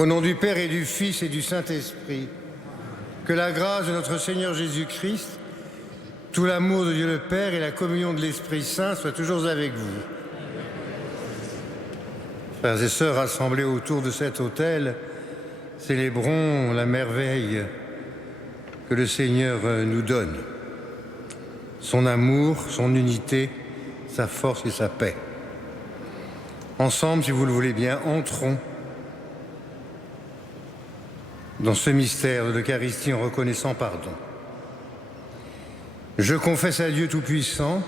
Au nom du Père et du Fils et du Saint-Esprit, que la grâce de notre Seigneur Jésus-Christ, tout l'amour de Dieu le Père et la communion de l'Esprit Saint soient toujours avec vous. Frères et sœurs rassemblés autour de cet autel, célébrons la merveille que le Seigneur nous donne. Son amour, son unité, sa force et sa paix. Ensemble, si vous le voulez bien, entrons dans ce mystère de l'Eucharistie en reconnaissant pardon. Je confesse à Dieu Tout-Puissant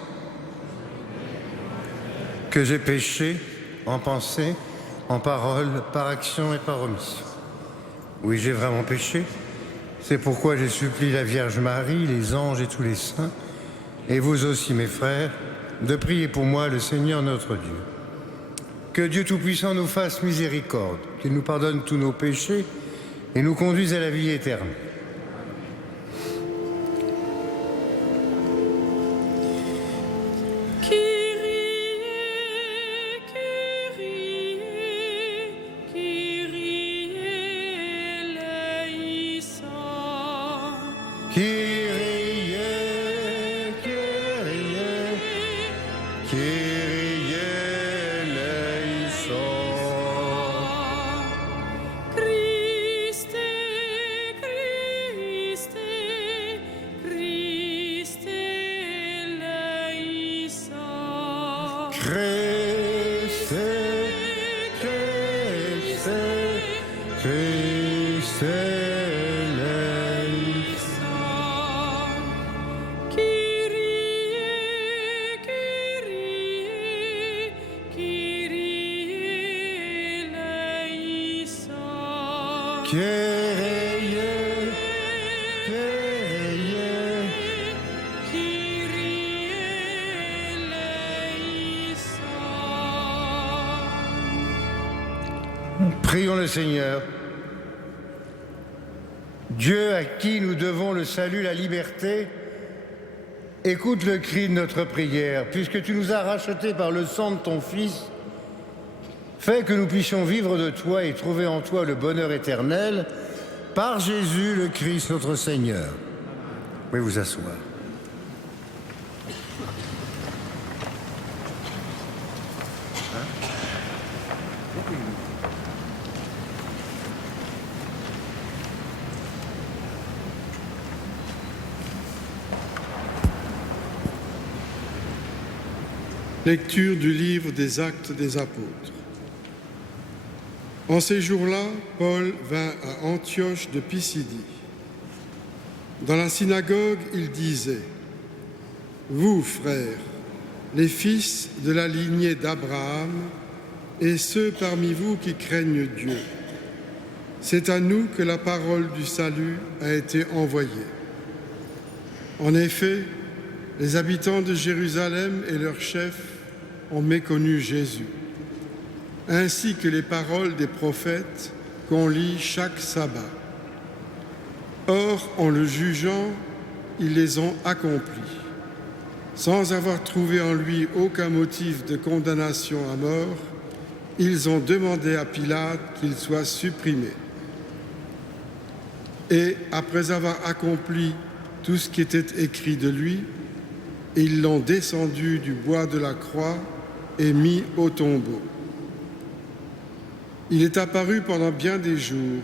que j'ai péché en pensée, en parole, par action et par omission. Oui, j'ai vraiment péché. C'est pourquoi je supplie la Vierge Marie, les anges et tous les saints, et vous aussi, mes frères, de prier pour moi le Seigneur notre Dieu. Que Dieu Tout-Puissant nous fasse miséricorde, qu'il nous pardonne tous nos péchés et nous conduise à la vie éternelle. Prions le Seigneur. Dieu à qui nous devons le salut, la liberté, écoute le cri de notre prière. Puisque tu nous as rachetés par le sang de ton Fils, fais que nous puissions vivre de toi et trouver en toi le bonheur éternel, par Jésus le Christ notre Seigneur. Vous pouvez vous asseoir. Lecture du livre des Actes des Apôtres. En ces jours-là, Paul vint à Antioche de Pisidie. Dans la synagogue, il disait : « Vous, frères, les fils de la lignée d'Abraham, et ceux parmi vous qui craignent Dieu, c'est à nous que la parole du salut a été envoyée. En effet, les habitants de Jérusalem et leurs chefs ont méconnu Jésus, ainsi que les paroles des prophètes qu'on lit chaque sabbat. Or, en le jugeant, ils les ont accomplis, sans avoir trouvé en lui aucun motif de condamnation à mort. Ils ont demandé à Pilate qu'il soit supprimé. Et après avoir accompli tout ce qui était écrit de lui, ils l'ont descendu du bois de la croix et mis au tombeau. Il est apparu pendant bien des jours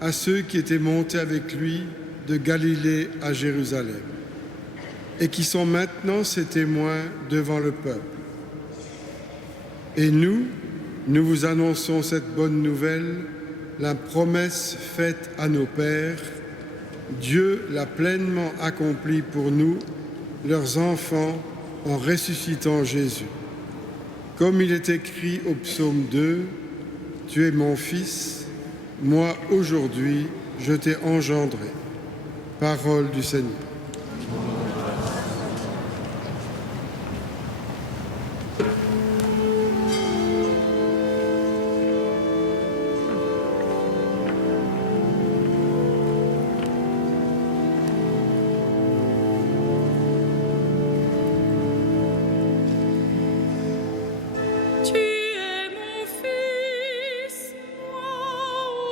à ceux qui étaient montés avec lui de Galilée à Jérusalem et qui sont maintenant ses témoins devant le peuple. Et nous vous annonçons cette bonne nouvelle, la promesse faite à nos pères. Dieu l'a pleinement accomplie pour nous, leurs enfants, en ressuscitant Jésus. Comme il est écrit au psaume 2, « Tu es mon fils, moi aujourd'hui je t'ai engendré ». Parole du Seigneur. Tu es mon fils, moi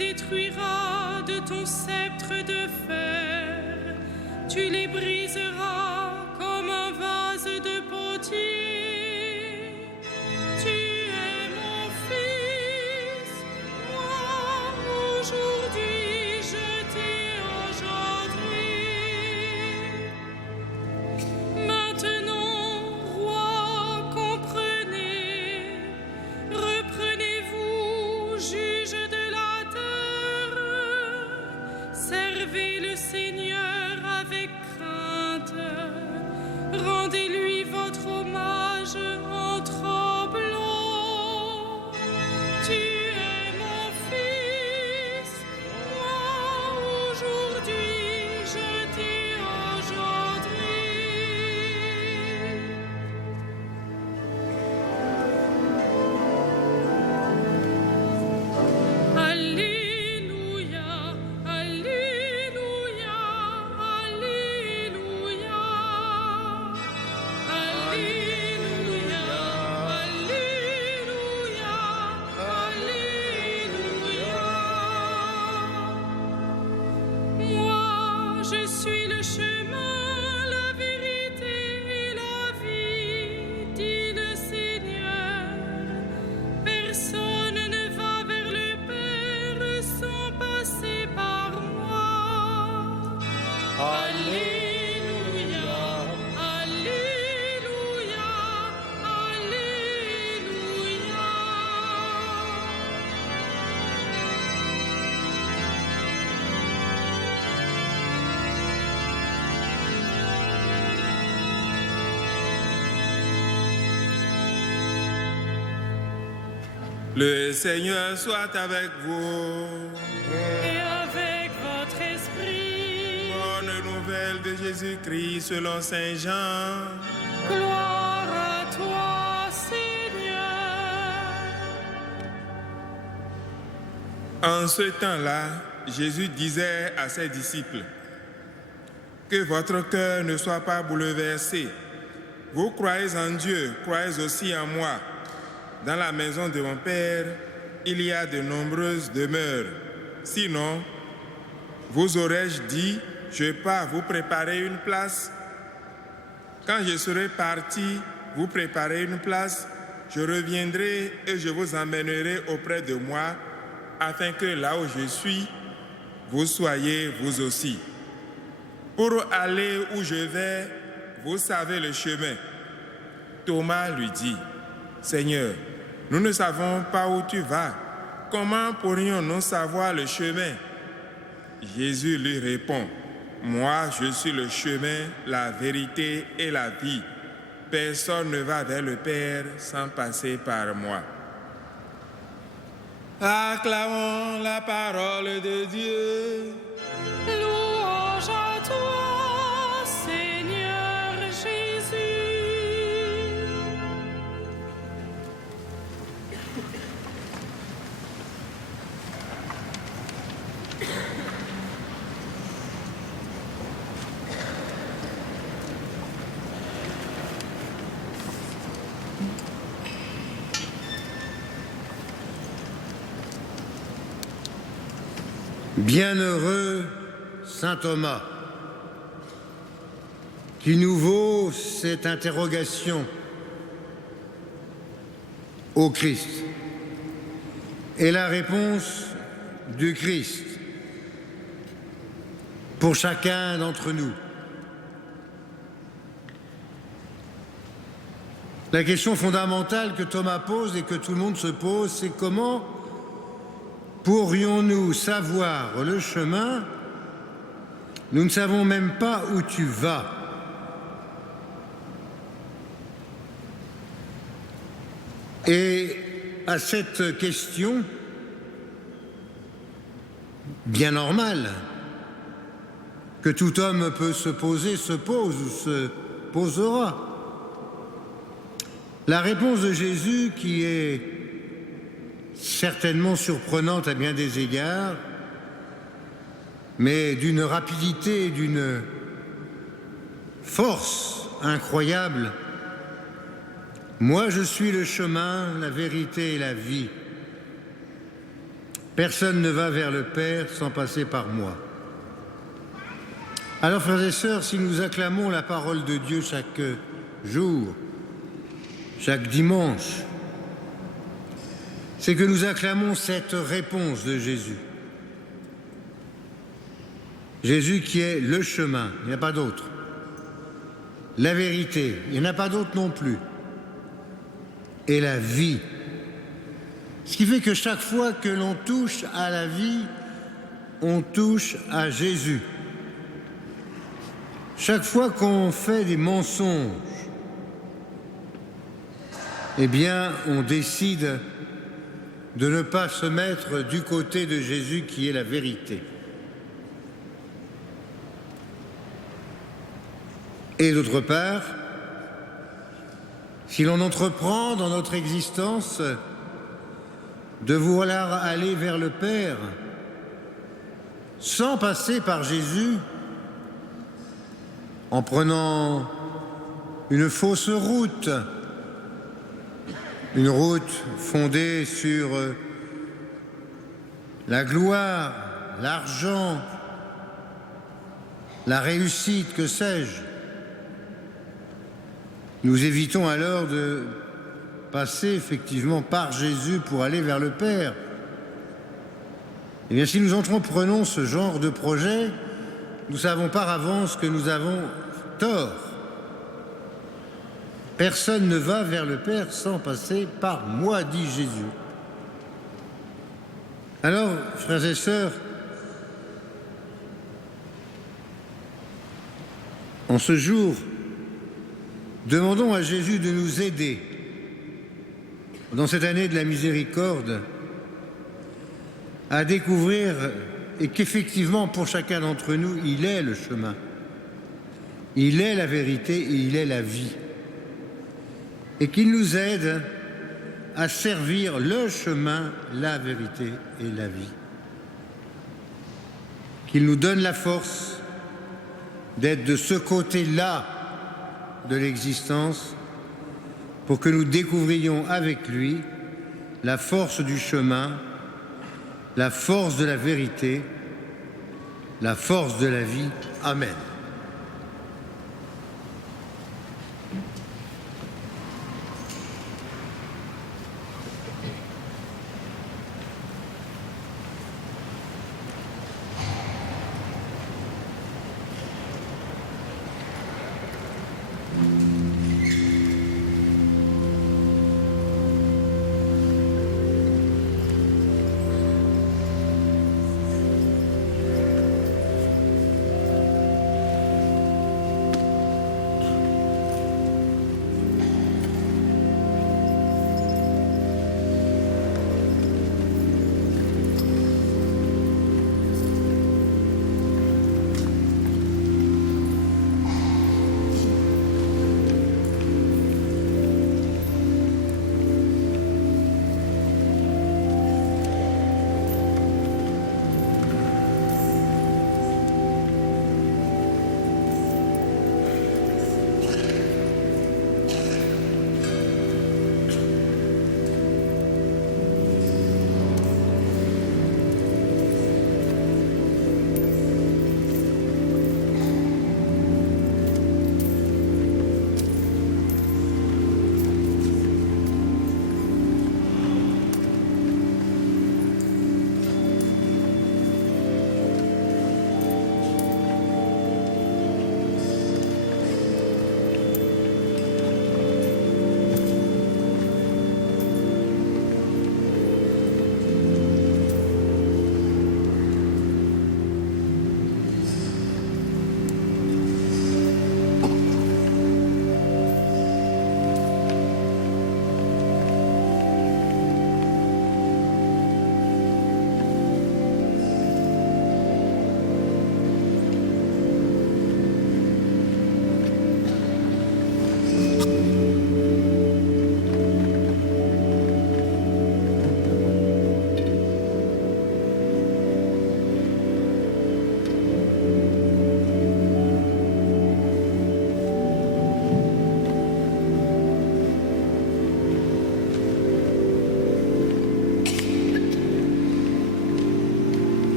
détruiras de ton sceptre de fer. Tu les briseras comme un vase de potier. Tu es mon fils, moi aujourd'hui je t'ai engendré. Maintenant, roi, comprenez, reprenez-vous, juge de la terre, servez le Seigneur avec crainte, rendez-lui votre hommage en tremblant. Tu es mon fils, moi aujourd'hui je t'ai engendré. Alléluia, Alléluia, Alléluia. Alléluia, Alléluia, Alléluia. Moi, je suis le chemin, la vérité et la vie, dit le Seigneur. Personne ne va vers le Père sans passer par moi. Alléluia, Alléluia, Alléluia. Le Seigneur soit avec vous. Et avec votre esprit, Bonne nouvelle de Jésus-Christ selon Saint Jean. gloire à toi, Seigneur. En ce temps-là, Jésus disait à ses disciples, que votre cœur ne soit pas bouleversé. Vous croyez en Dieu, croyez aussi en moi. Dans la maison de mon Père, il y a de nombreuses demeures. Sinon, vous aurais-je dit, je pars vous préparer une place. Quand je serai parti vous préparer une place, je reviendrai et je vous emmènerai auprès de moi, afin que là où je suis, vous soyez vous aussi. Pour aller où je vais, vous savez le chemin. Thomas lui dit, Seigneur, nous ne savons pas où tu vas. Comment pourrions-nous savoir le chemin? Jésus lui répond, moi je suis le chemin, la vérité et la vie. Personne ne va vers le Père sans passer par moi. Acclamons la parole de Dieu. Louange à toi, Seigneur Jésus. Bienheureux Saint Thomas, qui nous vaut cette interrogation au Christ et la réponse du Christ pour chacun d'entre nous. La question fondamentale que Thomas pose et que tout le monde se pose, c'est comment pourrions-nous savoir le chemin? Nous ne savons même pas où tu vas. Et à cette question, bien normale, que tout homme peut se poser, se pose ou se posera. La réponse de Jésus, qui est certainement surprenante à bien des égards, mais d'une rapidité et d'une force incroyable. Moi, je suis le chemin, la vérité et la vie. Personne ne va vers le Père sans passer par moi. Alors, frères et sœurs, si nous acclamons la parole de Dieu chaque jour, chaque dimanche, c'est que nous acclamons cette réponse de Jésus. Jésus qui est le chemin, il n'y a pas d'autre. La vérité, il n'y en a pas d'autre non plus. Et la vie. Ce qui fait que chaque fois que l'on touche à la vie, on touche à Jésus. Chaque fois qu'on fait des mensonges, eh bien, on décide de ne pas se mettre du côté de Jésus qui est la vérité. Et d'autre part, si l'on entreprend dans notre existence de vouloir aller vers le Père sans passer par Jésus, en prenant une fausse route, une route fondée sur la gloire, l'argent, la réussite, que sais-je, nous évitons alors de passer effectivement par Jésus pour aller vers le Père. Eh bien, si nous entreprenons ce genre de projet, nous savons par avance que nous avons tort. Personne ne va vers le Père sans passer par moi, dit Jésus. Alors, frères et sœurs, en ce jour, demandons à Jésus de nous aider dans cette année de la miséricorde à découvrir et qu'effectivement pour chacun d'entre nous, il est le chemin, il est la vérité et il est la vie. Et qu'il nous aide à servir le chemin, la vérité et la vie. Qu'il nous donne la force d'être de ce côté-là de l'existence pour que nous découvrions avec lui la force du chemin, la force de la vérité, la force de la vie. Amen.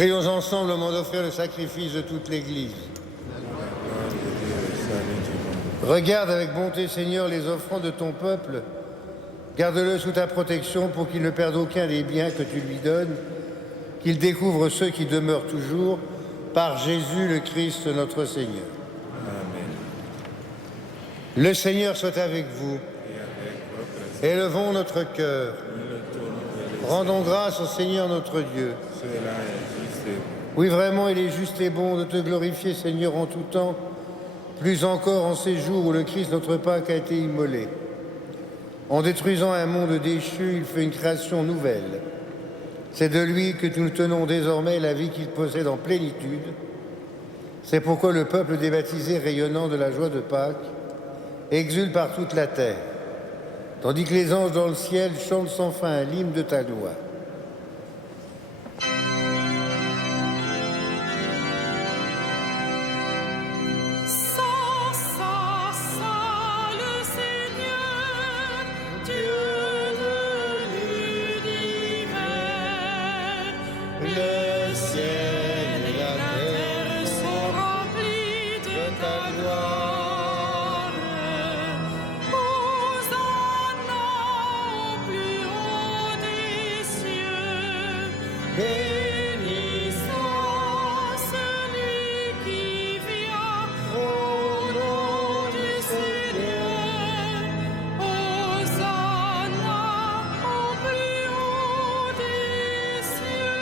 Prions ensemble au moment d'offrir le sacrifice de toute l'Église. Regarde avec bonté, Seigneur, les offrandes de ton peuple. Garde-le sous ta protection pour qu'il ne perde aucun des biens que tu lui donnes, qu'il découvre ceux qui demeurent toujours, par Jésus le Christ notre Seigneur. Amen. Le Seigneur soit avec vous. Élevons notre cœur. Rendons grâce au Seigneur notre Dieu. Cela est juste et bon. Oui, vraiment, il est juste et bon de te glorifier, Seigneur, en tout temps, plus encore en ces jours où le Christ, notre Pâque, a été immolé. En détruisant un monde déchu, il fait une création nouvelle. C'est de lui que nous tenons désormais la vie qu'il possède en plénitude. C'est pourquoi le peuple des baptisés, rayonnant de la joie de Pâques, exulte par toute la terre, tandis que les anges dans le ciel chantent sans fin l'hymne de ta gloire. Saint, Saint, Saint, le Seigneur, Dieu de l'univers. Le ciel et la terre sont remplis de ta gloire. Hosanna au plus haut des cieux. Béni soit celui qui vient au nom du Seigneur. Hosanna au plus haut des cieux.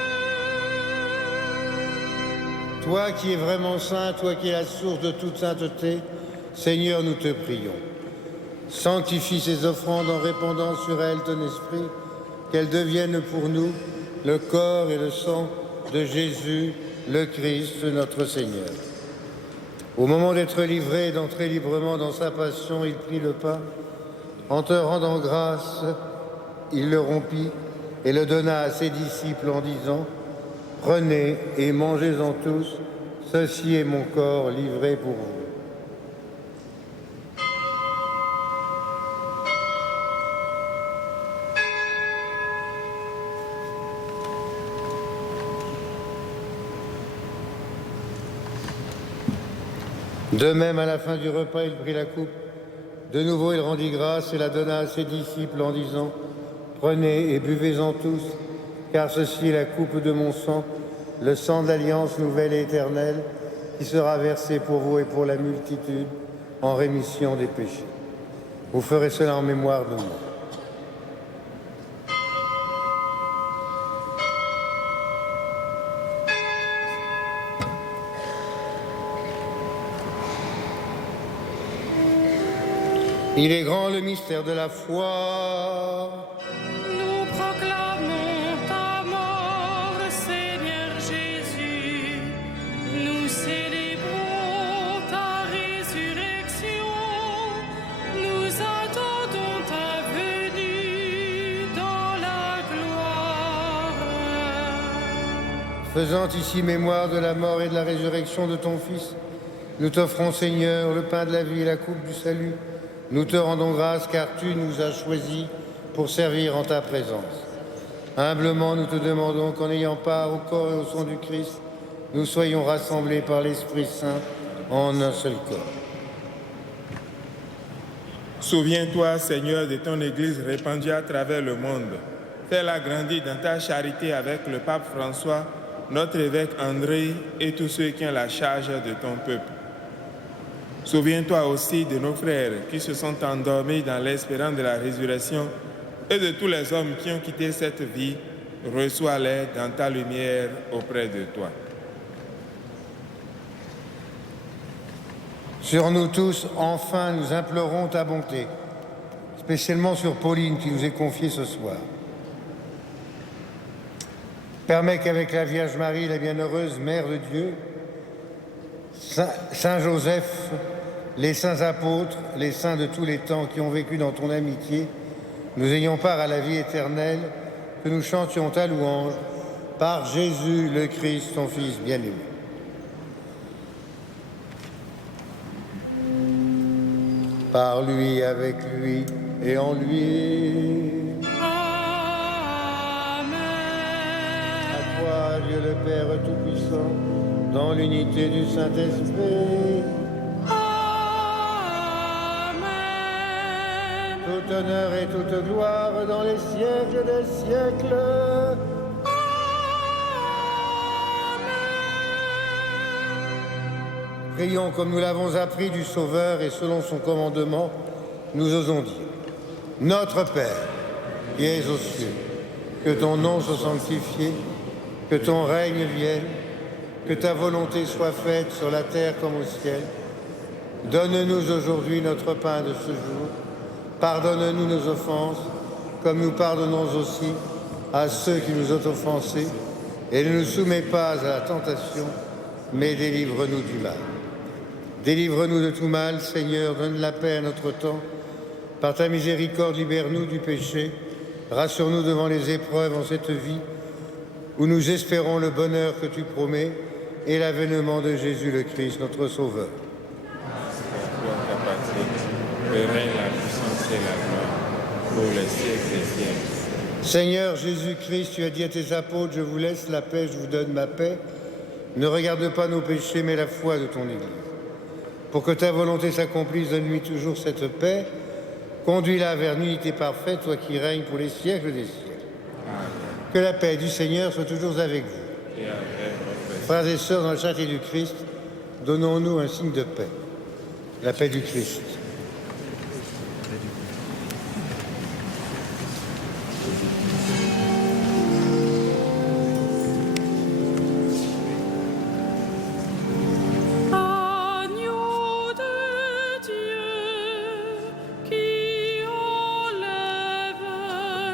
Toi qui es vraiment saint, toi qui es la source de toute sainteté, Seigneur, nous te prions. Sanctifie ces offrandes en répandant sur elles ton esprit, qu'elles deviennent pour nous le corps et le sang de Jésus, le Christ, notre Seigneur. Au moment d'être livré et d'entrer librement dans sa passion, il prit le pain. En te rendant grâce, il le rompit et le donna à ses disciples en disant « Prenez et mangez-en tous, ceci est mon corps livré pour vous. » De même, à la fin du repas, il prit la coupe. De nouveau, il rendit grâce et la donna à ses disciples en disant « Prenez et buvez-en tous, car ceci est la coupe de mon sang, le sang de l'alliance nouvelle et éternelle, qui sera versé pour vous et pour la multitude en rémission des péchés. Vous ferez cela en mémoire de moi. » Il est grand le mystère de la foi. Nous proclamons ta mort, Seigneur Jésus. Nous célébrons ta résurrection. Nous attendons ta venue dans la gloire. Faisant ici mémoire de la mort et de la résurrection de ton Fils, nous t'offrons, Seigneur, le pain de la vie et la coupe du salut. Nous te rendons grâce car tu nous as choisis pour servir en ta présence. Humblement, nous te demandons qu'en ayant part au corps et au sang du Christ, nous soyons rassemblés par l'Esprit Saint en un seul corps. Souviens-toi, Seigneur, de ton Église répandue à travers le monde. Fais-la grandir dans ta charité avec le pape François, notre évêque André et tous ceux qui ont la charge de ton peuple. Souviens-toi aussi de nos frères qui se sont endormis dans l'espérance de la résurrection et de tous les hommes qui ont quitté cette vie. Reçois-les dans ta lumière auprès de toi. Sur nous tous, enfin, nous implorons ta bonté, spécialement sur Pauline qui nous est confiée ce soir. Permets qu'avec la Vierge Marie, la bienheureuse Mère de Dieu, Saint Joseph, les saints apôtres, les saints de tous les temps qui ont vécu dans ton amitié, nous ayons part à la vie éternelle, que nous chantions ta louange par Jésus le Christ, ton Fils bien-aimé. Par lui, avec lui et en lui. Amen. À toi, Dieu le le Père Tout-Puissant, dans l'unité du Saint-Esprit. Amen. Tout honneur et toute gloire dans les siècles des siècles. Prions comme nous l'avons appris du Sauveur et selon son commandement, nous osons dire. Notre Père, qui es aux cieux, que ton nom soit sanctifié, que ton règne vienne, que ta volonté soit faite sur la terre comme au ciel. Donne-nous aujourd'hui notre pain de ce jour. Pardonne-nous nos offenses, comme nous pardonnons aussi à ceux qui nous ont offensés. Et ne nous soumets pas à la tentation, mais délivre-nous du mal. Délivre-nous de tout mal, Seigneur, donne la paix à notre temps. Par ta miséricorde, libère-nous du péché. Rassure-nous devant les épreuves en cette vie, où nous espérons le bonheur que tu promets et l'avènement de Jésus le Christ, notre Sauveur. Le règne, la puissance et la gloire pour les siècles des siècles. Seigneur Jésus-Christ, tu as dit à tes apôtres, je vous laisse la paix, je vous donne ma paix. Ne regarde pas nos péchés, mais la foi de ton Église. Pour que ta volonté s'accomplisse, donne-lui toujours cette paix. Conduis-la vers l'unité parfaite, toi qui règnes pour les siècles des siècles. Amen. Que la paix du Seigneur soit toujours avec vous. Et avec votre Frères et sœurs, dans le château du Christ, donnons-nous un signe de paix. La paix du Christ. Agneau de Dieu qui enlève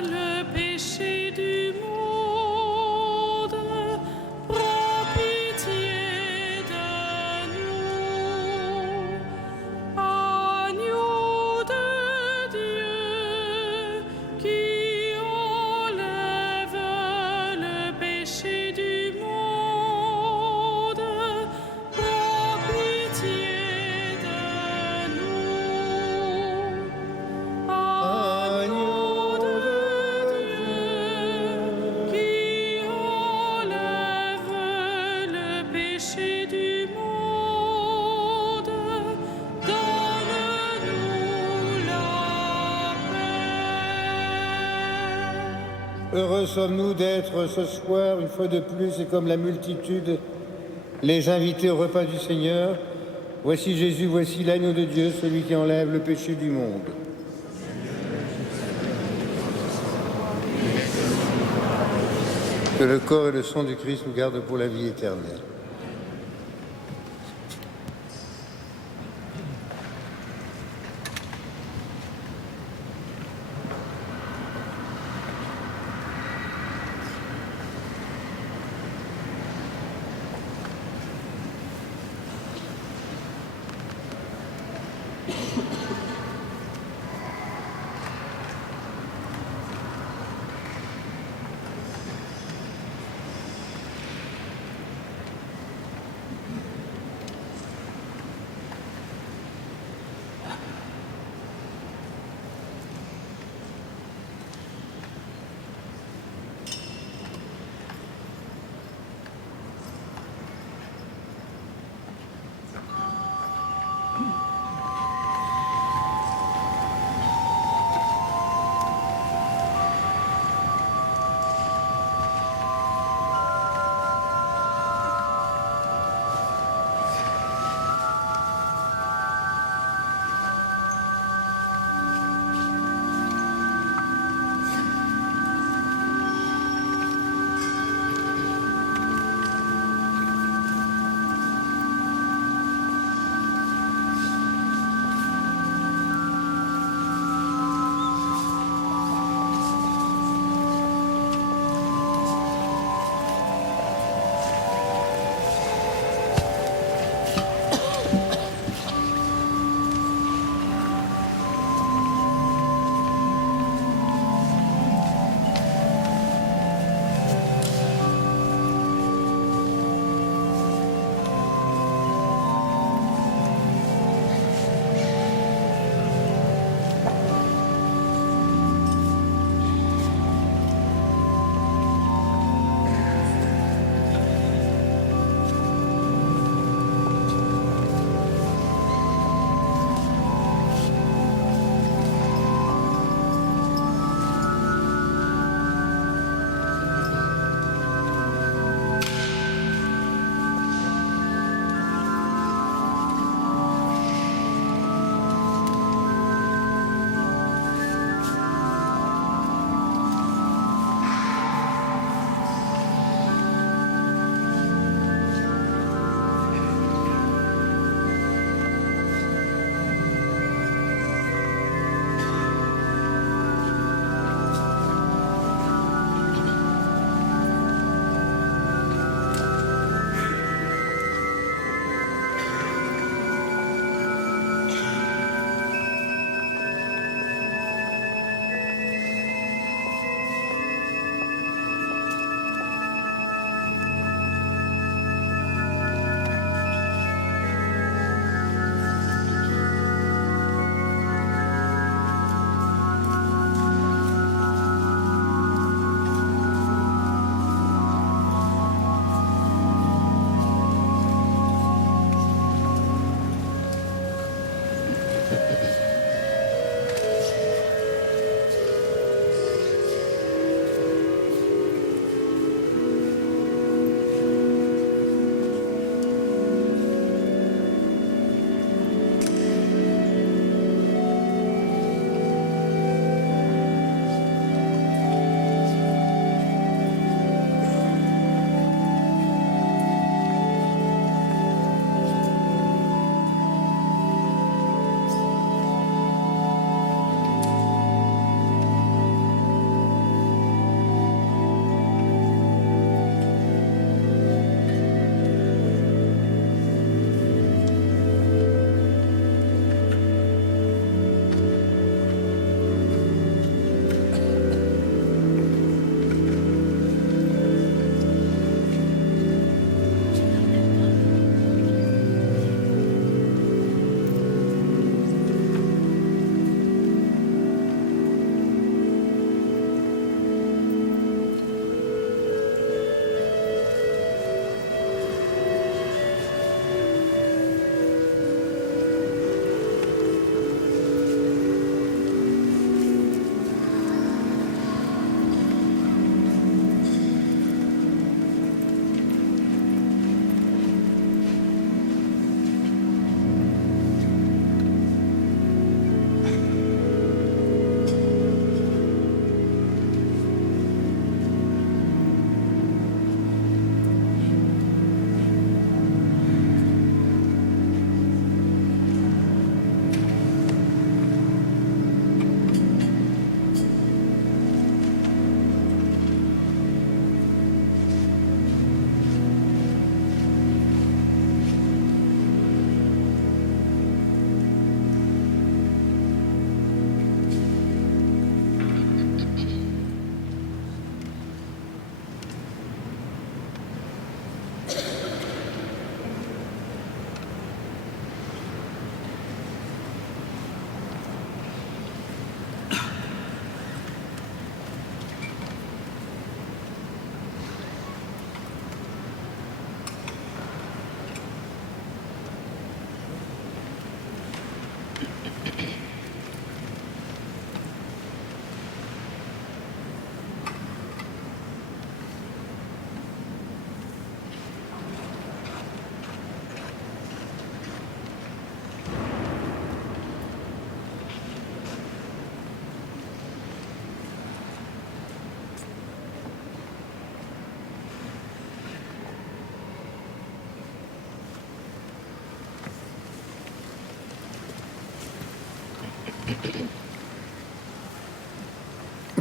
le péché du monde, prends pitié de nous. Agneau de Dieu qui enlève le péché du monde, prends pitié de nous. Agneau de Dieu qui enlève le péché du monde, donne-nous la paix. Heureux sommes-nous d'être ce soir, une fois de plus, et comme la multitude, les invités au repas du Seigneur. Voici Jésus, voici l'agneau de Dieu, celui qui enlève le péché du monde. Que le corps et le sang du Christ nous gardent pour la vie éternelle.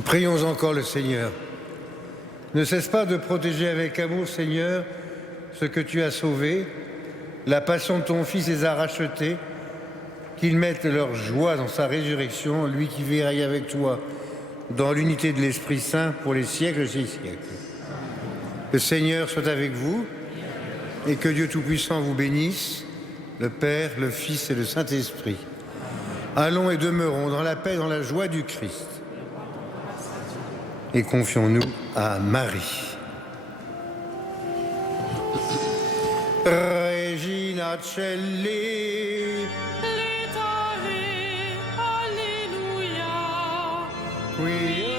Prions encore le Seigneur. Ne cesse pas de protéger avec amour, Seigneur, ce que tu as sauvé. La passion de ton Fils les a rachetés. Qu'ils mettent leur joie dans sa résurrection, lui qui veille avec toi dans l'unité de l'Esprit Saint pour les siècles des siècles. Le Seigneur soit avec vous et que Dieu Tout-Puissant vous bénisse, le Père, le Fils et le Saint-Esprit. Allons et demeurons dans la paix et dans la joie du Christ. Et confions-nous à Marie. Regina Celli, Létare, Alléluia. qui